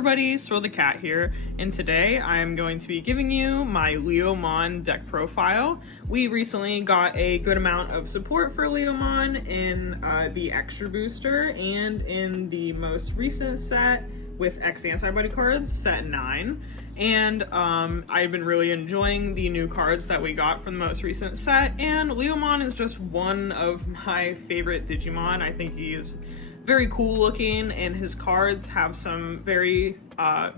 everybody, Swirl the Cat here, and today I am going to be giving you my Leomon deck profile. We recently got a good amount of support for Leomon in the Extra Booster and in the most recent set with X Antibody cards, set 9. And I've been really enjoying the new cards that we got from the most recent set, and Leomon is just one of my favorite Digimon. I think he is very cool looking and his cards have some very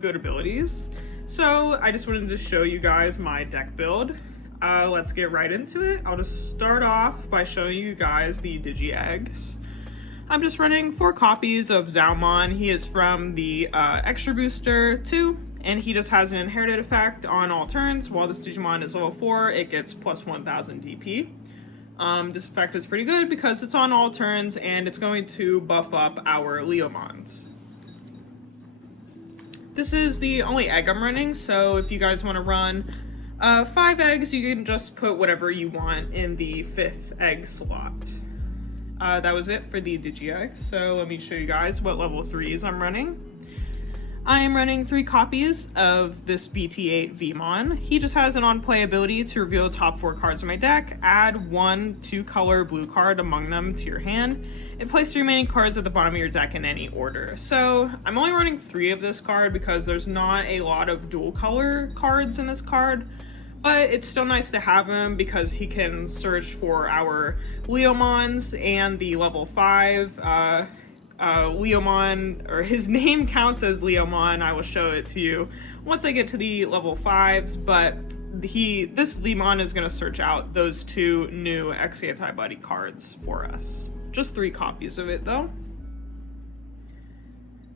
good abilities. So I just wanted to show you guys my deck build. Let's get right into it. I'll just start off by showing you guys the Digi Eggs. I'm just running 4 copies of Leomon. He is from the Extra Booster 2, and he just has an inherited effect on all turns. While this Digimon is level 4, it gets plus 1000 DP. This effect is pretty good because it's on all turns and it's going to buff up our Leomons. This is the only egg I'm running, so if you guys want to run 5 eggs, you can just put whatever you want in the 5th egg slot. That was it for the Digi Eggs, so let me show you guys what level 3s I'm running. I am running 3 copies of this BT8 Vmon. He just has an on-play ability to reveal the top 4 cards of my deck, add 1 2-color blue card among them to your hand, and place the remaining cards at the bottom of your deck in any order. So I'm only running 3 of this card because there's not a lot of dual color cards in this card, but it's still nice to have him because he can search for our Leomons and the level 5 Leomon, or his name counts as Leomon. I will show it to you once I get to the level 5s, but this Leomon is going to search out those 2 new X Antibody cards for us. Just 3 copies of it though.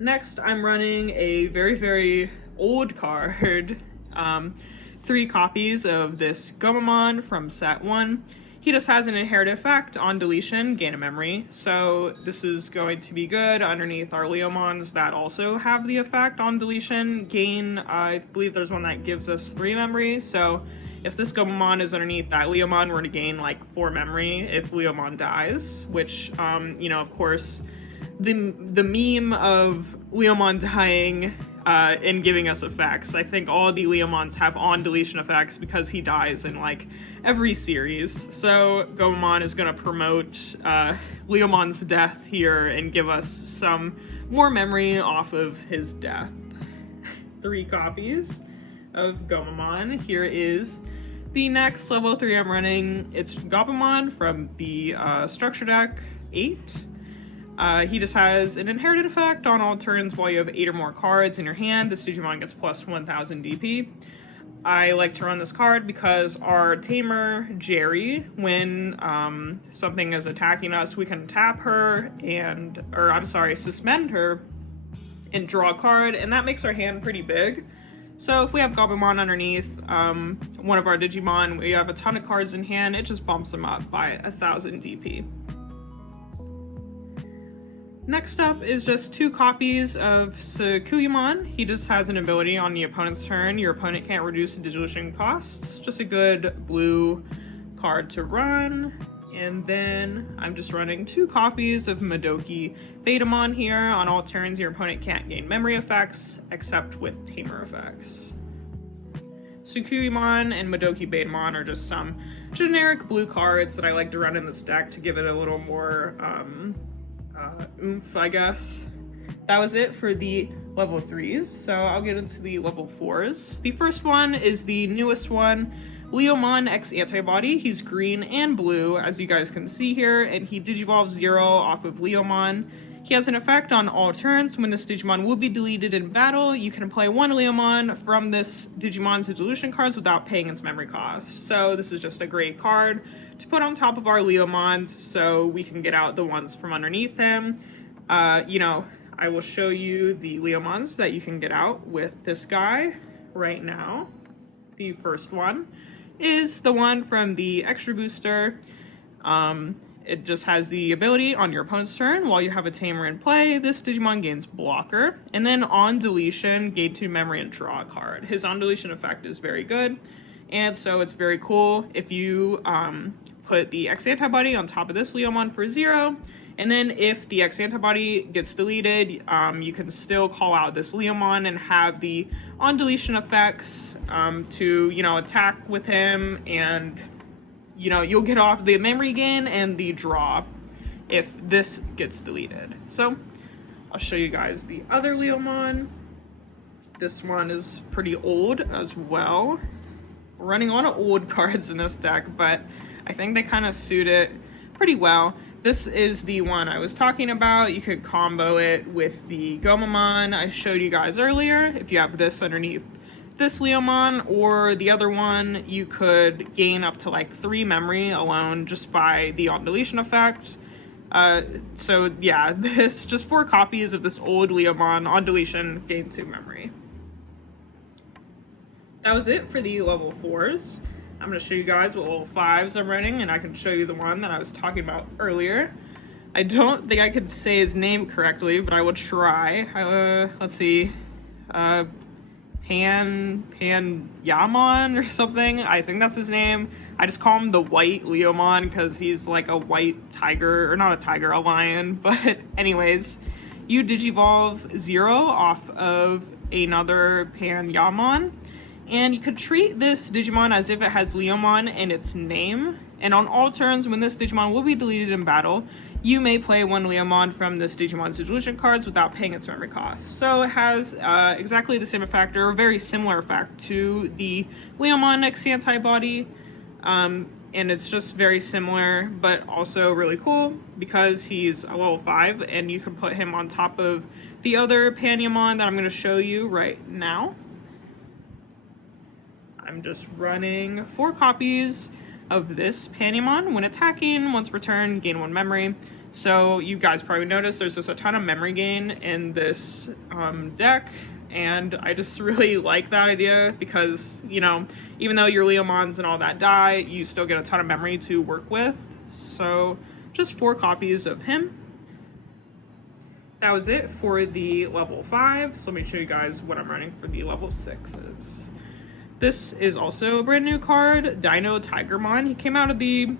Next, I'm running a very old card. 3 copies of this Gomamon from set 1. He just has an inherited effect on deletion, gain a memory, so this is going to be good underneath our Leomons that also have the effect on deletion, gain, I believe there's one that gives us 3 memories, so if this Gomamon is underneath that Leomon, we're going to gain like 4 memory if Leomon dies, which, you know, of course, the meme of Leomon dying and giving us effects. I think all the Leomons have on deletion effects because he dies in like every series. So Gomamon is going to promote Leomon's death here and give us some more memory off of his death. 3 copies of Gomamon. Here is the next level 3 I'm running. It's Gabumon from the Structure Deck 8. He just has an inherited effect on all turns while you have 8 or more cards in your hand. This Digimon gets plus 1000 DP. I like to run this card because our Tamer, Jerry, when something is attacking us, we can tap her suspend her and draw a card, and that makes our hand pretty big. So if we have Gabumon underneath one of our Digimon, we have a ton of cards in hand, it just bumps them up by 1000 DP. Next up is just 2 copies of Sakuyamon. He just has an ability on the opponent's turn. Your opponent can't reduce the dissolution costs. Just a good blue card to run. And then I'm just running 2 copies of Madoki Betamon here. On all turns, your opponent can't gain memory effects, except with Tamer effects. Sakuyamon and Madoki Betamon are just some generic blue cards that I like to run in this deck to give it a little more oomph, I guess. That was it for the level 3s, so I'll get into the level 4s. The first one is the newest one, Leomon X Antibody. He's green and blue, as you guys can see here, and he Digivolves 0 off of Leomon. He has an effect on all turns. When this Digimon will be deleted in battle, you can play 1 Leomon from this Digimon's deletion cards without paying its memory cost. So this is just a great card to put on top of our Leomons so we can get out the ones from underneath him. You know, I will show you the Leomons that you can get out with this guy right now. The first one is the one from the Extra Booster. It just has the ability on your opponent's turn. While you have a Tamer in play, this Digimon gains Blocker. And then on deletion, gain 2 memory and draw a card. His on deletion effect is very good. And so it's very cool if you put the X Antibody on top of this Leomon for 0, And then if the X antibody gets deleted, you can still call out this Leomon and have the on deletion effects to, you know, attack with him, and, you know, you'll get off the memory gain and the draw if this gets deleted. So I'll show you guys the other Leomon. This one is pretty old as well. We're running a lot of old cards in this deck, but I think they kind of suit it pretty well. This is the one I was talking about. You could combo it with the Gomamon I showed you guys earlier. If you have this underneath this Leomon or the other one, you could gain up to like 3 memory alone just by the on deletion effect. So yeah, this just 4 copies of this old Leomon on deletion, gain 2 memory. That was it for the level 4s. I'm going to show you guys what level 5s I'm running, and I can show you the one that I was talking about earlier. I don't think I could say his name correctly, but I will try. Let's see. Yamon or something. I think that's his name. I just call him the white Leomon because he's like a white tiger, or not a tiger, a lion. But anyways, you Digivolve 0 off of another Yamon. And you could treat this Digimon as if it has Leomon in its name. And on all turns, when this Digimon will be deleted in battle, you may play one Leomon from this Digimon's deletion cards without paying its memory cost. So it has exactly the same effect, or a very similar effect to the Leomon X antibody. And it's just very similar, but also really cool because he's a level 5, and you can put him on top of the other Panyamon that I'm going to show you right now. I'm just running 4 copies of this Panyamon. When attacking, once per turn, gain 1 memory. So you guys probably noticed there's just a ton of memory gain in this deck, and I just really like that idea because, you know, even though your Leomons and all that die, you still get a ton of memory to work with. So just 4 copies of him. That was it for the level 5. So let me show you guys what I'm running for the level 6s. This is also a brand new card, Dino Tigermon. He came out of the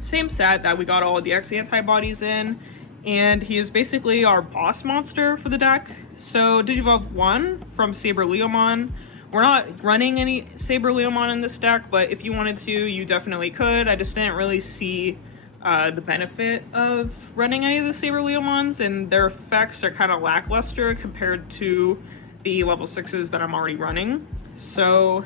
same set that we got all of the X antibodies in, and he is basically our boss monster for the deck. So Digivolve 1 from Saber Leomon. We're not running any Saber Leomon in this deck, but if you wanted to, you definitely could. I just didn't really see the benefit of running any of the Saber Leomons, and their effects are kind of lackluster compared to the level 6s that I'm already running. So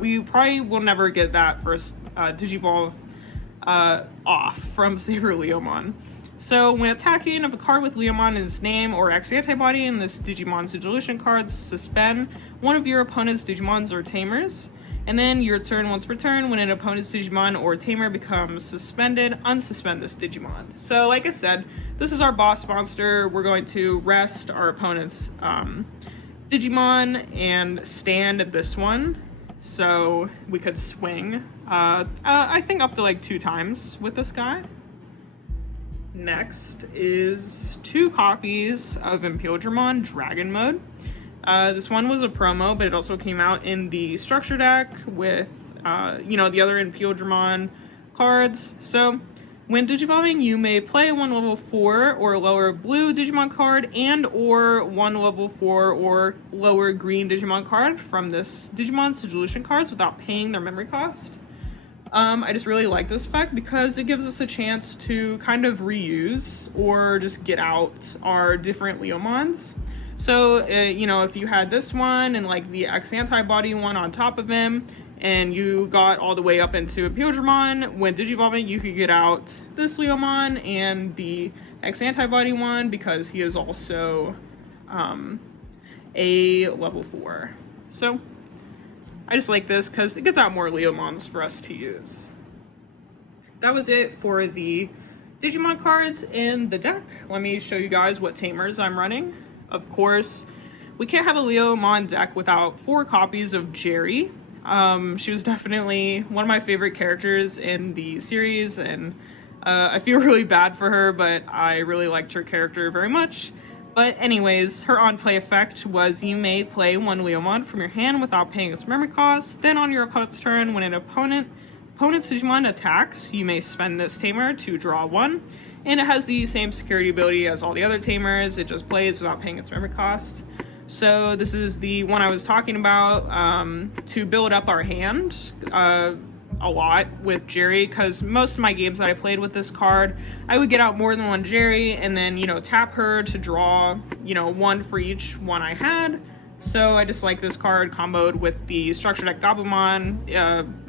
we probably will never get that first Digivolve off from Saber Leomon. So when attacking, if a card with Leomon in its name or X antibody in this Digimon's deletion cards, suspend one of your opponent's Digimons or Tamers. And then your turn, once per turn, when an opponent's Digimon or Tamer becomes suspended, unsuspend this Digimon. So like I said, this is our boss monster. We're going to rest our opponent's Digimon and stand at this one, so we could swing I think up to like 2 times with this guy. Next is 2 copies of Imperialdramon Dragon Mode. This one was a promo, but it also came out in the structure deck with you know, the other Imperialdramon cards. So when Digivolving, you may play 1 level 4 or lower blue Digimon card and or 1 level 4 or lower green Digimon card from this Digimon's deletion cards without paying their memory cost. I just really like this effect because it gives us a chance to kind of reuse or just get out our different Leomons. So, you know, if you had this one and like the X antibody one on top of him, and you got all the way up into Imperialdramon, when Digivolving, you could get out this Leomon and the X antibody one because he is also a level 4. So I just like this because it gets out more Leomons for us to use. That was it for the Digimon cards in the deck. Let me show you guys what Tamers I'm running. Of course, we can't have a Leomon deck without 4 copies of Jerry. She was definitely one of my favorite characters in the series, and I feel really bad for her, but I really liked her character very much. But anyways, her on-play effect was you may play 1 Leomon from your hand without paying its memory cost. Then on your opponent's turn, when an opponent's Digimon attacks, you may spend this Tamer to draw 1. and it has the same security ability as all the other Tamers. It just plays without paying its memory cost. So this is the one I was talking about to build up our hand a lot with Jerry, because most of my games that I played with this card, I would get out more than one Jerry and then, you know, tap her to draw, you know, one for each one I had. So I just like this card comboed with the Structure Deck Gabumon.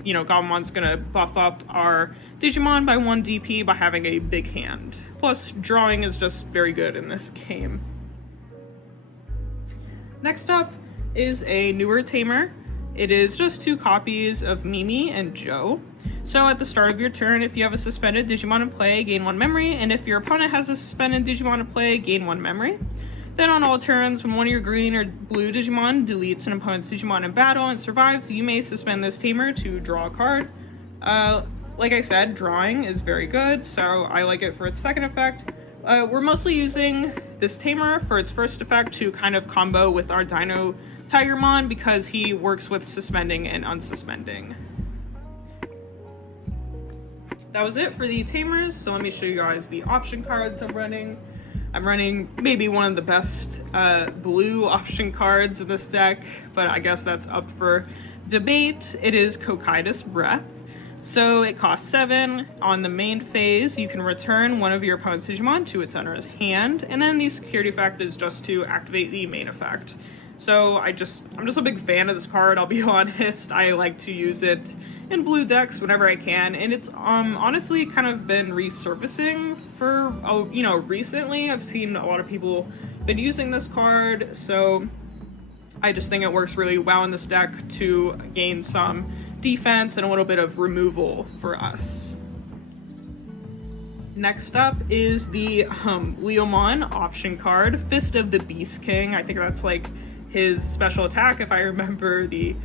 You know, Gabumon's gonna buff up our Digimon by 1 DP by having a big hand. Plus, drawing is just very good in this game. Next up is a newer Tamer. It is just 2 copies of Mimi and Joe. So at the start of your turn, if you have a suspended Digimon in play, gain 1 memory, and if your opponent has a suspended Digimon in play, gain 1 memory. Then on all turns, when one of your green or blue Digimon deletes an opponent's Digimon in battle and survives, you may suspend this Tamer to draw a card. Like I said, drawing is very good, so I like it for its second effect. We're mostly using this Tamer for its first effect to kind of combo with our Dino Tigermon, because he works with suspending and unsuspending. That was it for the Tamers, so let me show you guys the option cards I'm running. I'm running maybe one of the best blue option cards in this deck, but I guess that's up for debate. It is Cocytus Breath. So it costs 7. On the main phase, you can return one of your opponent's Digimon to its owner's hand, and then the security effect is just to activate the main effect. So I'm just a big fan of this card, I'll be honest. I like to use it in blue decks whenever I can, and it's honestly kind of been resurfacing for, you know, recently. I've seen a lot of people been using this card, so I just think it works really well in this deck to gain some defense and a little bit of removal for us. Next up is the Leomon option card, Fist of the Beast King. I think that's like his special attack, if I remember the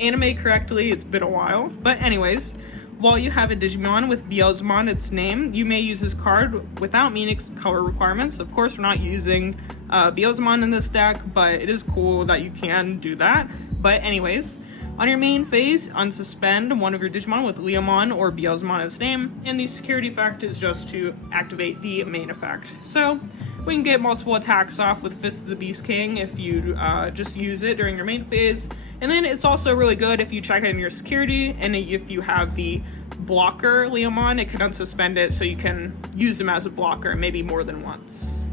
anime correctly. It's been a while. But anyways, while you have a Digimon with Beelzemon in its name, you may use this card without meeting color requirements. Of course, we're not using Beelzemon in this deck, but it is cool that you can do that. But anyways, on your main phase, unsuspend one of your Digimon with Leomon or Beelzemon in its name, and the security effect is just to activate the main effect. So we can get multiple attacks off with Fist of the Beast King if you just use it during your main phase. And then it's also really good if you check it in your security, and if you have the blocker Leomon, it can unsuspend it so you can use him as a blocker maybe more than once.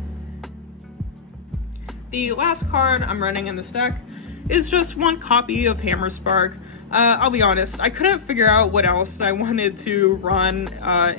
The last card I'm running in this deck is just 1 copy of Hammerspark. I'll be honest, I couldn't figure out what else I wanted to run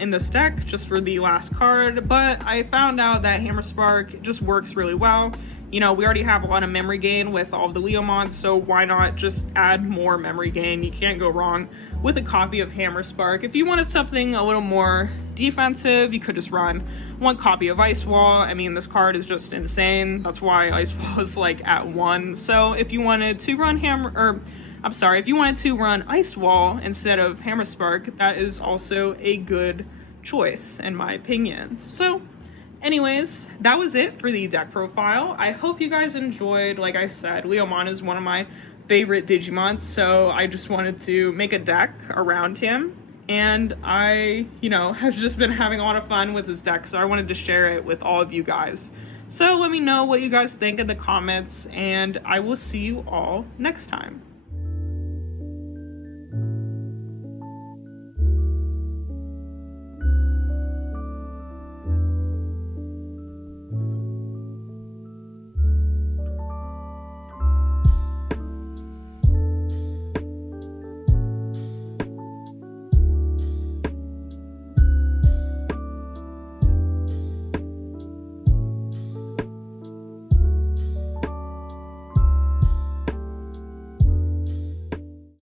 in this deck just for the last card, but I found out that Hammerspark just works really well. You know, we already have a lot of memory gain with all the Leomons, so why not just add more memory gain? You can't go wrong with a copy of Hammerspark. If you wanted something a little more defensive, you could just run 1 copy of Ice Wall. I mean, this card is just insane. That's why Ice Wall is like at 1. So if you wanted to run if you wanted to run Ice Wall instead of Hammerspark, that is also a good choice in my opinion. So anyways, that was it for the deck profile. I hope you guys enjoyed. Like I said, Leomon is one of my favorite Digimon, so I just wanted to make a deck around him, and I, you know, have just been having a lot of fun with his deck, so I wanted to share it with all of you guys. So let me know what you guys think in the comments, and I will see you all next time.